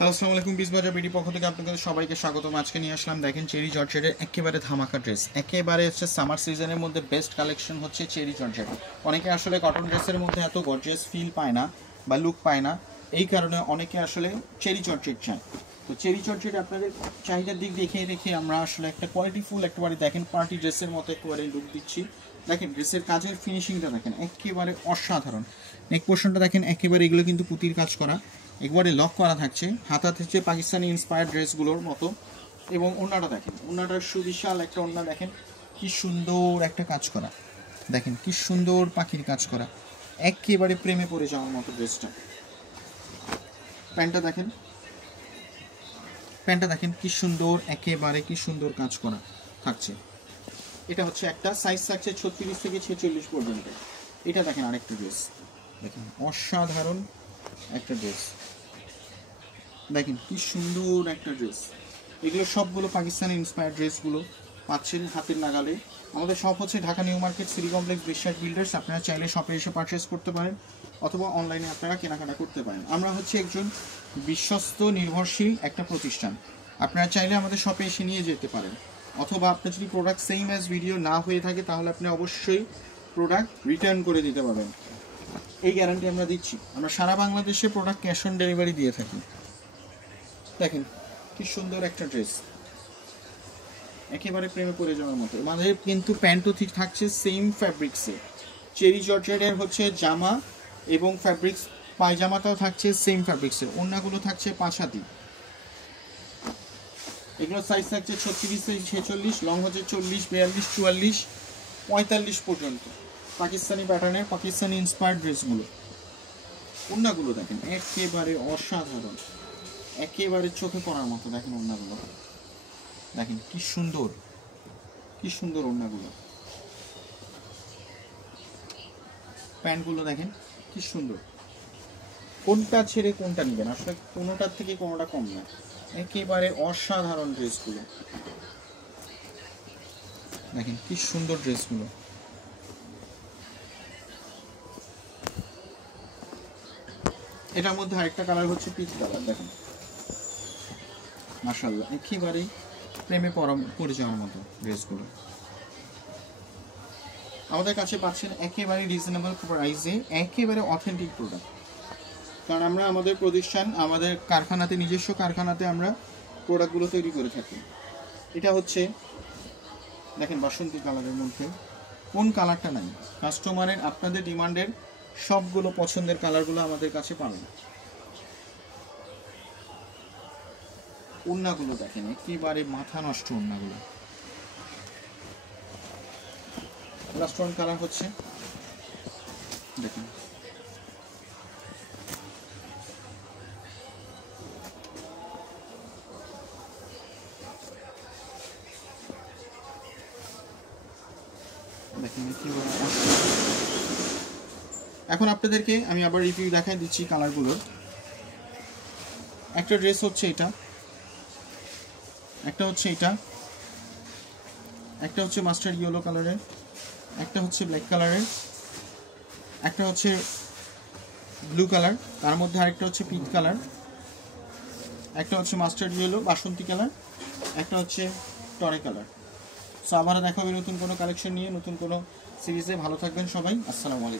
Hello, আসসালামু আলাইকুম। বিশ বাজার বিডি পক্ষ থেকে আপনাদের সবাইকে স্বাগতম। আজকে নিয়ে আসলাম, দেখেন, চেরি জর্জেটের একেবারে ধামাকা ড্রেস। একেবারে হচ্ছে সামার সিজনের মধ্যে বেস্ট কালেকশন হচ্ছে চেরি জর্জেট। অনেকে আসলে কটন ড্রেসের মধ্যে এত গর্জিয়াস ফিল পায় না বা লুক পায় না, এই কারণে অনেকে আসলে চেরি জর্জেট চায়। তো চেরি জর্জেট আপনাদের চাহিদার দিক দেখে রেখে আমরা আসলে একটা কোয়ালিটিফুল একেবারে দেখেন পার্টি ড্রেসের মতো একেবারে লুক দিচ্ছি। দেখেন ড্রেসের কাজের ফিনিশিংটা দেখেন একেবারে অসাধারণ। নেক পোর্শনটা দেখেন একেবারে এগুলো কিন্তু পুঁতির কাজ করা, একবারে লক করা থাকছে। হাতা থেকে পাকিস্তানি ইন্সপায়ার্ড ড্রেসগুলোর মতো। এবং ওড়নাটা দেখেন, ওড়নাটার সুবিশাল একটা ওড়না, দেখেন কি সুন্দর একটা কাজ করা, দেখেন কি সুন্দর পাখির কাজ করা, একেবারে প্রেমে পড়ে যাওয়ার মতো ড্রেসটা। প্যান্টটা দেখেন, প্যান্টটা দেখেন কি সুন্দর, একেবারে কি সুন্দর কাজ করা থাকছে। এটা হচ্ছে একটা সাইজ থাকছে 36 থেকে 46 পর্যন্ত। এটা দেখেন আরেকটা ড্রেস, দেখেন অসাধারণ একটা ড্রেস, দেখেন কি সুন্দর একটা ড্রেস। এগুলো সবগুলো পাকিস্তানি ইন্সপায়ার্ড ড্রেসগুলো পাচ্ছেন হাতের নাগালে। আমাদের শপ হচ্ছে Dhaka new market, city complex, বিশ্বাস বিল্ডার্স। আপনারা চাইলে শপে এসে পারচেস করতে পারেন অথবা অনলাইনে আপনারা কেনাকাটা করতে পারেন। আমরা হচ্ছে একজন বিশ্বস্ত নির্ভরশীল একটা প্রতিষ্ঠান। আপনারা চাইলে আমাদের শপে এসে নিয়ে যেতে পারেন, অথবা আপনার যদি প্রোডাক্ট সেম অ্যাজ ভিডিও না হয়ে থাকে তাহলে আপনি অবশ্যই প্রোডাক্ট রিটার্ন করে দিতে পারবেন। এই গ্যারান্টি আমরা দিচ্ছি। আমরা সারা বাংলাদেশে প্রোডাক্ট ক্যাশ অন ডেলিভারি দিয়ে থাকি। দেখেন কি সুন্দর একটা ড্রেস, একেবারে প্রেমে পড়ে যাওয়ার মতো। আমাদের কিন্তু প্যান্টও ঠিক থাকছে সেম ফ্যাব্রিক্সে। চেরি জর্জেটের হচ্ছে জামা এবং ফ্যাব্রিক্স, পায়জামাটাও থাকছে সেম ফ্যাব্রিক্সে। ওড়নাগুলো থাকছে 5 হাতি। এগুলো সাইজ থাকছে 36 থেকে 46, লং হচ্ছে 40, 42, 44, 45 পর্যন্ত। পাকিস্তানি প্যাটার্নের পাকিস্তানি ইন্সপায়ার্ড ড্রেসগুলো। ওড়নাগুলো দেখেন একেবারে অসাধারণ, একেবারে চোখে পড়ার মতো। দেখেন ওড়নাগুলো, দেখেন কি সুন্দর, কি সুন্দর ওড়নাগুলো। প্যান্টগুলো দেখেন কি সুন্দর। কোনটা ছেড়ে কোনটা নেবেন, আসলে কোনোটার থেকে কোনোটা কম না, একেবারে অসাধারণ ড্রেসগুলো। দেখেন কি সুন্দর ড্রেসগুলো। এটার মধ্যে আরেকটা কালার হচ্ছে পিচ কালার, দেখেন মাশাআল্লাহ একেবারেই প্রেমে পড়ে যাওয়ার মতো ড্রেসগুলো। আমাদের কাছে পাচ্ছেন একেবারে রিজনেবল প্রাইসে, একেবারে অথেন্টিক প্রোডাক্ট। কারণ আমরা আমাদের প্রতিষ্ঠান, আমাদের কারখানাতে, নিজস্ব কারখানাতে আমরা প্রোডাক্টগুলো তৈরি করে থাকি। এটা হচ্ছে দেখেন বাসন্তী কালারের মধ্যে, কোন কালারটা নাই। কাস্টমারের আপনাদের ডিমান্ডের সবগুলো পছন্দের কালারগুলো আমাদের কাছে পাবেন। ওড়নাগুলো দেখেন একেবারে মাথা নষ্ট ওড়নাগুলো। লাস্ট ওয়ান কালার হচ্ছে দেখেন, দেখেন একেবারে। এখন আপনাদেরকে আমি আবার রিভিউ দেখাই দিচ্ছি কালারগুলোর। একটা ড্রেস হচ্ছে এটা, একটা হচ্ছে এটা, একটা হচ্ছে মাস্টার্ড ইয়েলো কালারের, একটা হচ্ছে ব্ল্যাক কালারের, একটা হচ্ছে ব্লু কালার, তার মধ্যে আরেকটা হচ্ছে পিঙ্ক কালার, একটা হচ্ছে মাস্টার্ড ইয়েলো বাসন্তী কালার, একটা হচ্ছে টরে কালার। সো আবারও দেখা হবে নতুন কোনো কালেকশন নিয়ে, নতুন কোনো সিরিজে। ভালো থাকবেন সবাই, আসসালামু আলাইকুম।